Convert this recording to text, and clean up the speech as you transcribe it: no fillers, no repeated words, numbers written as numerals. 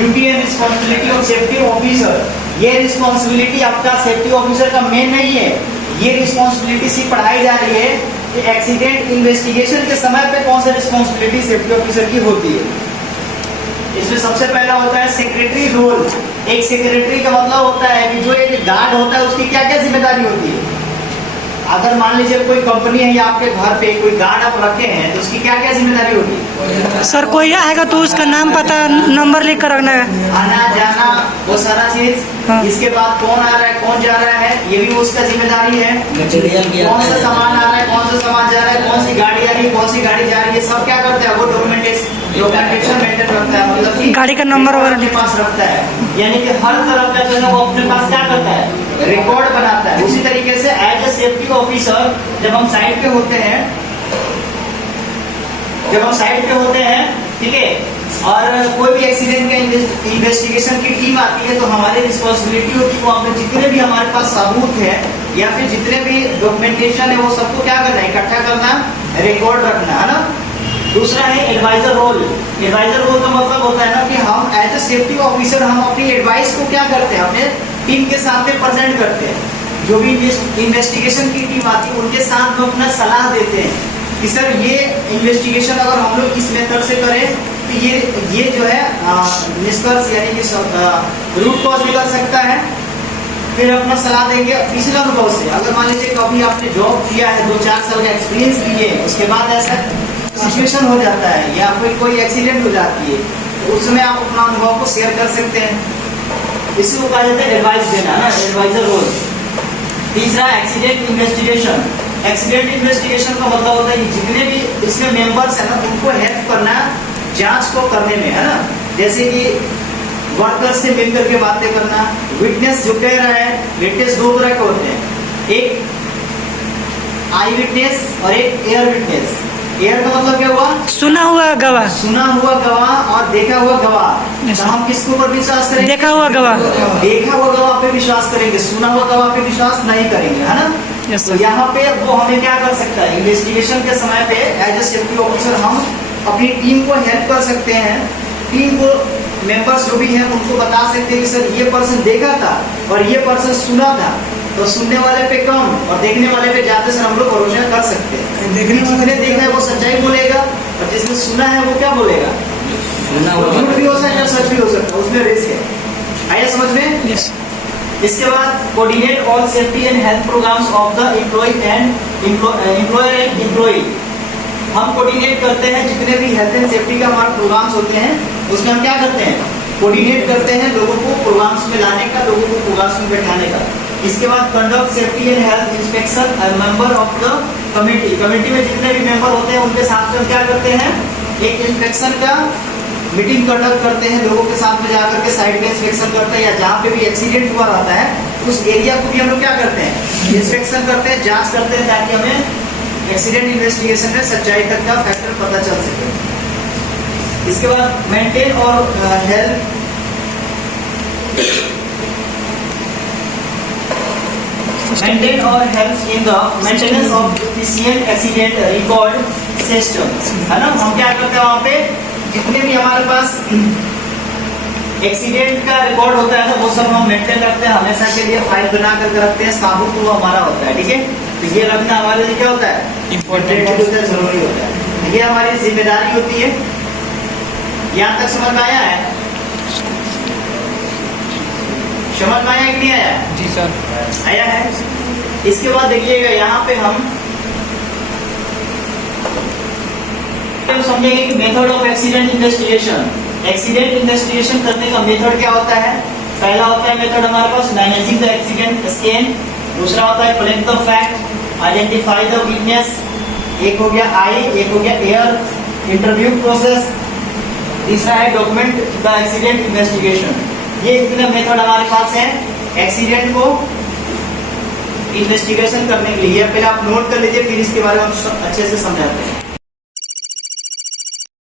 Duty and responsibility of safety officer. ये responsibility आपका safety officer का मेन नहीं है, ये रिस्पॉन्सिबिलिटी सिर्फ पढ़ाई जा रही है कि एक्सीडेंट इन्वेस्टिगेशन के समय पे कौन सा रिस्पॉन्सिबिलिटी सेफ्टी ऑफिसर की होती है। इसमें सबसे पहला होता है सेक्रेटरी रोल। एक सेक्रेटरी का मतलब होता है कि जो एक गार्ड होता है उसकी क्या क्या जिम्मेदारी होती है। अगर मान लीजिए कोई कंपनी है या आपके घर पे कोई गार्ड आप रखे हैं तो उसकी क्या क्या जिम्मेदारी होगी। सर कोई आएगा तो उसका नाम पता नंबर लिख कर रखना है, आना जाना वो सारा चीज। हाँ। इसके बाद कौन आ रहा है कौन जा रहा है ये भी उसका जिम्मेदारी है। कौन सा सामान आ रहा है कौन सा सामान जा रहा है, कौन सी गाड़ी आ रही है कौन सी गाड़ी जा रही है, सब क्या करता है वो डॉक्यूमेंटेशन मेंटेन रखता है। मतलब कि गाड़ी का नंबर वगैरह अपने पास रखता है, यानी कि हर तरह का जो है वो अपने पास क्या करता है रिकॉर्ड बनाता है। उसी तरीके से एज ए सेफ्टी ऑफिसर जब हम साइड पे होते हैं ठीक है, और कोई भी एक्सीडेंट का इन्वेस्टिगेशन की टीम आती है तो हमारी रिस्पॉन्सिबिलिटी होती है वहाँ पे जितने भी हमारे पास सबूत है या फिर जितने भी डॉक्यूमेंटेशन है वो सबको क्या करना है इकट्ठा करना, रिकॉर्ड रखना है ना। दूसरा है एडवाइजर रोल। एडवाइजर रोल का मतलब होता है ना कि हम एज ए सेफ्टी ऑफिसर हम अपनी एडवाइस को क्या करते हैं अपने टीम के सामने प्रेजेंट करते हैं। जो भी इन्वेस्टिगेशन की टीम आती है उनके साथ में अपना सलाह देते हैं कि सर ये इन्वेस्टिगेशन अगर हम लोग इस मेथड से करें तो ये जो है निष्कर्ष यानी कि रूट कॉज निकल सकता है। फिर अपना सलाह देंगे पिछले अनुभव से। अगर मान लीजिए कभी आपने जॉब किया है 2-4 साल का एक्सपीरियंस लिए उसके बाद ऐसा सिचुएशन हो जाता है या कोई एक्सीडेंट हो जाती है तो उस समय आप अपना अनुभव को शेयर कर सकते हैं। इसी को कहा जाता है एडवाइस देना ना, एडवाइजर रोल। तीसरा एक्सीडेंट इन्वेस्टिगेशन। एक्सीडेंट इन्वेस्टिगेशन का मतलब होता है कि जितने भी इसमें मेंबर्स है ना उनको हेल्प करना जांच को करने में है ना। जैसे कि वर्कर से मिलकर के बातें करना, विटनेस जो कह रहा है, विटनेस दो तरह के होते हैं, एक आई विटनेस और एक एयर विटनेस। एयर का मतलब क्या हुआ सुना हुआ गवाह, सुना हुआ गवाह और देखा हुआ गवाह। तो हम किसके ऊपर विश्वास करेंगे, देखा हुआ गवाह, देखा हुआ गवाह पे विश्वास करेंगे, सुना हुआ गवाह पे विश्वास नहीं करेंगे है ना। Yes, तो यहाँ पे वो हमें क्या कर सकता है इन्वेस्टिगेशन के समय पे एज ए सेफ्टी ऑफिसर हम अपनी टीम को हेल्प कर सकते हैं। टीम को मेंबर्स जो भी हैं उनको बता सकते हैं कि सर ये पर्सन देखा था और ये पर्सन सुना था। तो सुनने वाले पे कम और देखने वाले पे ज्यादा से हम लोग भरोसा कर सकते हैं। जिसने देखा है वो सच्चाई बोलेगा और जिसने सुना है वो क्या बोलेगा, झूठ भी हो सकता है सच भी हो सकता है, उसमें रिस्क है। आइए समझ में। yes. इसके बाद coordinate all safety and health programs of the employ and employer and employee. हम कोऑर्डिनेट करते हैं जितने भी हेल्थ एंड सेफ्टी का हमारे प्रोग्राम्स होते हैं उसमें हम क्या करते हैं कोऑर्डिनेट करते हैं लोगों को प्रोग्राम्स में लाने का, लोगों को प्रोग्राम्स में बैठाने का। इसके बाद conduct safety and health inspection member of the committee. Committee में जितने भी मेंबर होते हैं उनके साथ में क्या करते हैं एक इंस्पेक्शन का मीटिंग कंडक्ट करते हैं, लोगों के साथ में जाकर के साइड का इंस्पेक्शन करते हैं या जहाँ पे भी एक्सीडेंट हुआ रहता है उस एरिया को भी हम लोग क्या करते हैं इंस्पेक्शन करते हैं, जांच करते हैं ताकि हमें एक्सीडेंट इन्वेस्टिगेशन में सच्चाई तक का फैक्टर पता चल सके। इसके बाद मेंटेन और health maintain or helps in the maintenance of efficient accident record system है ना। हम क्या करते हैं वहाँ पे जितने भी हमारे पास एक्सीडेंट का रिकॉर्ड होता है तो वो सब हम मेंटेन रखते हैं, हमेशा के लिए फाइल बना करके रखते हैं, साबुत वो हमारा होता है। ठीक है, तो ये रखना हमारे लिए क्या होता है इम्पोर्टेंट होता है, जरूरी होता है, ये हमारी जिम्मेदारी होती है। यहाँ तक समझ में आया है, समझ में आया कि नहीं आया? जी सर आया है। इसके बाद देखिएगा यहाँ पे हम समझेंगे कि method of accident investigation. Accident investigation करने का मेथड क्या होता है। पहला होता है मेथड हमारे पास मैनेजिंग द एक्सीडेंट स्कैन, दूसरा होता है collect the fact, identify the witness, एक हो गया आई, एक हो गया एयर, इंटरव्यू प्रोसेस, तीसरा है डॉक्यूमेंट द एक्सीडेंट इन्वेस्टिगेशन। ये इतने मेथड हमारे पास है एक्सीडेंट को इन्वेस्टिगेशन करने के लिए। पहले आप नोट कर लीजिए फिर इसके बारे में हम अच्छे से समझाते हैं।